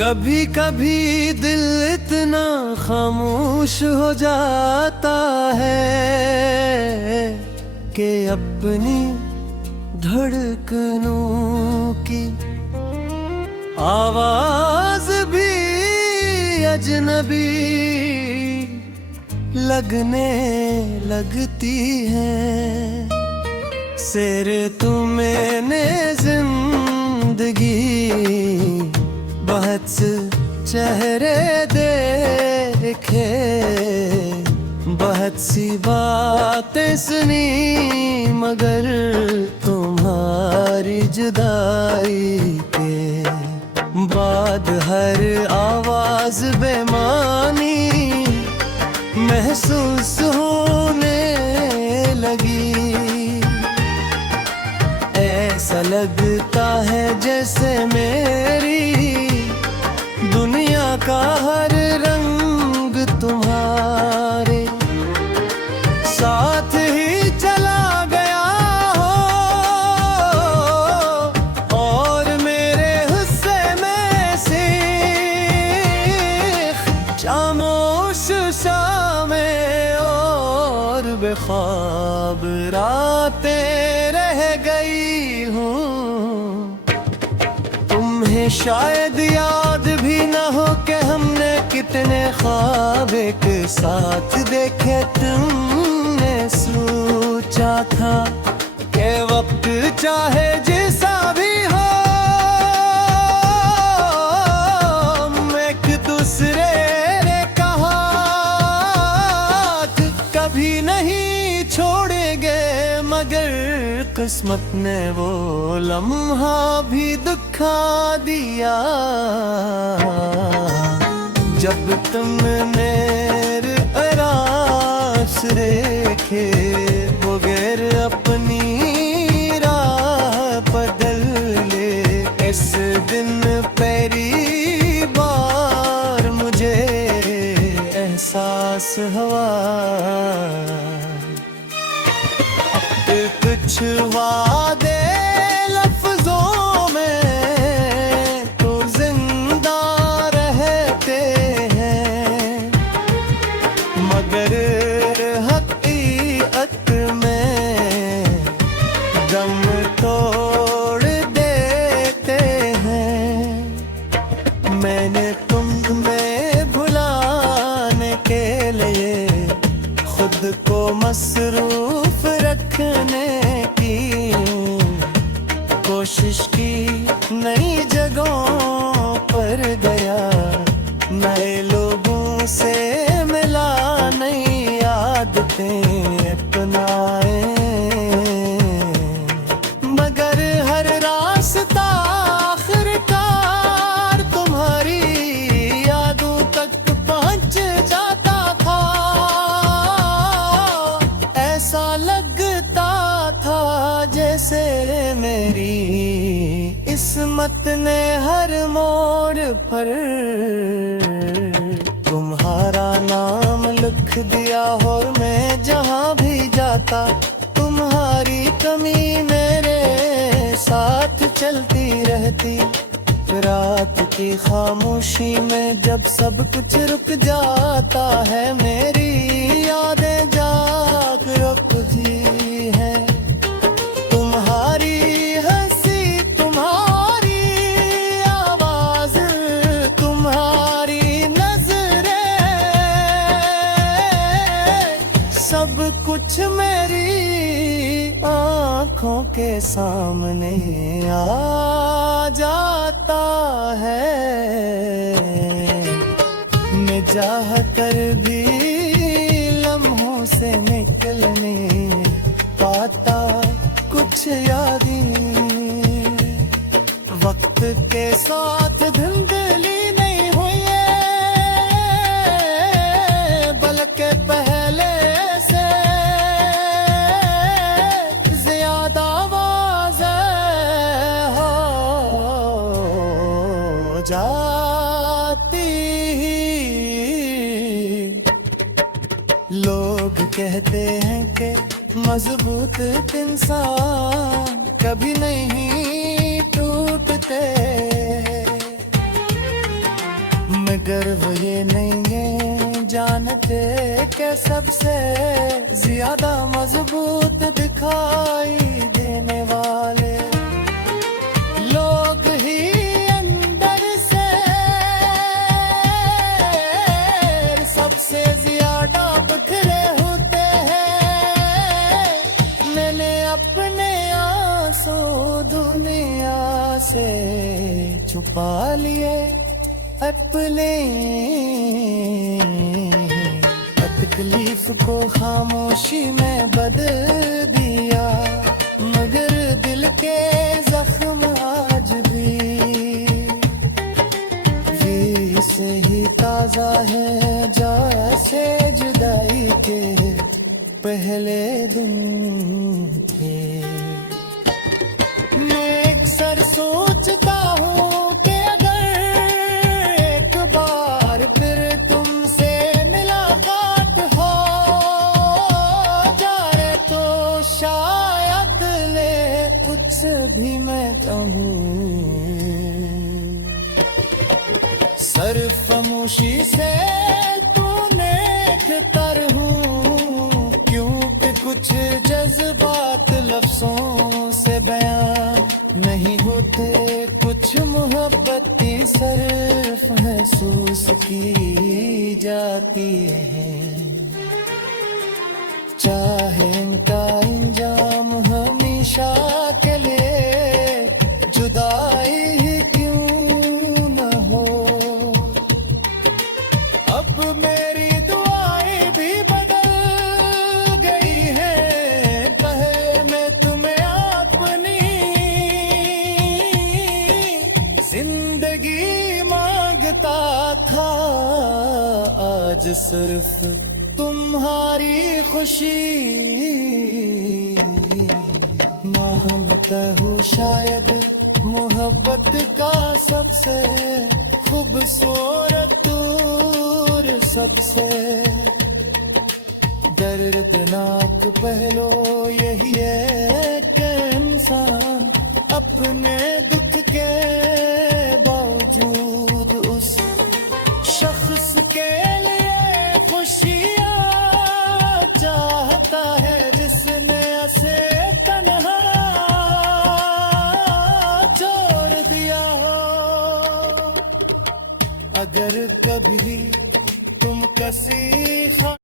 कभी कभी दिल इतना खामोश हो जाता है कि अपनी धड़कनों की आवाज भी अजनबी लगने लगती है। सिर मैंने जिंदगी बहुत से चेहरे देखे, बहुत सी बातें सुनी, मगर तुम्हारी जुदाई के बाद हर आवाज बेमानी महसूस होने लगी। ऐसा लगता है जैसे मेरी दुनिया का हर रंग तुम्हारे साथ ही चला गया हो, और मेरे हिस्से में से खामोश शामें और बेख्वाब रातें रह गई हूँ। तुम्हें शायद याद भी न हो कि हमने कितने ख्वाब एक साथ देखे। तुमने सोचा था कि वक्त चाहे जैसा भी हो, हम एक दूसरे का हाथ कभी नहीं छोड़ेंगे, मगर किस्मत ने वो लम्हा भी दुखा दिया जब तुमने आरास रेखे बगैर अपनी राह बदल ले। इस दिन पहली बार मुझे एहसास हुआ कुछ वादे लफ्जों में तो जिंदा रहते हैं, मगर हकीकत में दम तोड़ देते हैं। मैंने तुम्हें भुलाने के लिए खुद को मसरूफ रखने की कोशिश की, नई जगहों पर गया, नए लोगों से मिला, नई आदतें अपनाए, मगर हर रास्ता आखिरकार तुम्हारी यादों तक पहुंच जाता था। ऐसा लगता था जैसे मेरी किस्मत ने हर मोड़ पर तुम्हारा नाम लिख दिया, और मैं जहाँ भी जाता तुम्हारी कमी मेरे साथ चलती रहती। रात की खामोशी में जब सब कुछ रुक जाता है, मेरी यादें जाग उठती है। तुम्हारी हंसी, तुम्हारी आवाज, तुम्हारी नजरें, सब कुछ मेरी आंखों के सामने आ जाता है। मैं चाह कर भी लम्हों से निकलने पाता कुछ यादें, वक्त के साथ धुंधली नहीं हुई है, बल्कि पहले से ज्यादा वाज़ेह हो जाती। लोग कहते हैं कि मजबूत इंसान कभी नहीं टूटते, मगर वो ये नहीं है जानते कि सबसे ज्यादा मजबूत दिखाई देने वाले लोग ही अंदर से सबसे ज्यादा बिखरे होते हैं। मैंने अपने आंसू दुनिया से छुपा लिए अपने तकलीफ को खामोशी में बदल दिया, मगर दिल के जख्म आज भी से ही ताजा है जैसे जुदाई के पहले दिन थे। मैं अक्सर सोचता हूँ कि अगर एक बार फिर तुमसे मुलाकात हो जाए तो शायद ले कुछ भी मैं कहूँ। सरफमोशी से तूने तर हूँ क्योंकि कुछ जज्बात लफ्जों से बयां नहीं होते, कुछ मोहब्बतें सिर्फ महसूस की जाती है। चाहे इनका इंजाम हमेशा के लिए जुदाई ही क्यों न हो। अब मेरी दुआएं भी बदल गई हैं, पहले मैं तुम्हें अपनी जिंदगी मांगता था, आज सिर्फ तुम्हारी खुशी मांगता हूँ। शायद मोहब्बत का सबसे खूबसूरत और सबसे दर्दनाक पहलू यही है कि इंसान अपने दुख के बावजूद उस शख्स के लिए खुशियाँ चाहता है जिसने उसे तन्हा छोड़ दिया हो। अगर कभी तुम किसी